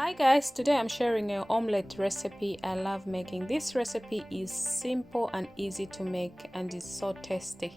Hi guys, today I'm sharing an omelette recipe. I love making this recipe. Is simple and easy to make and is so tasty.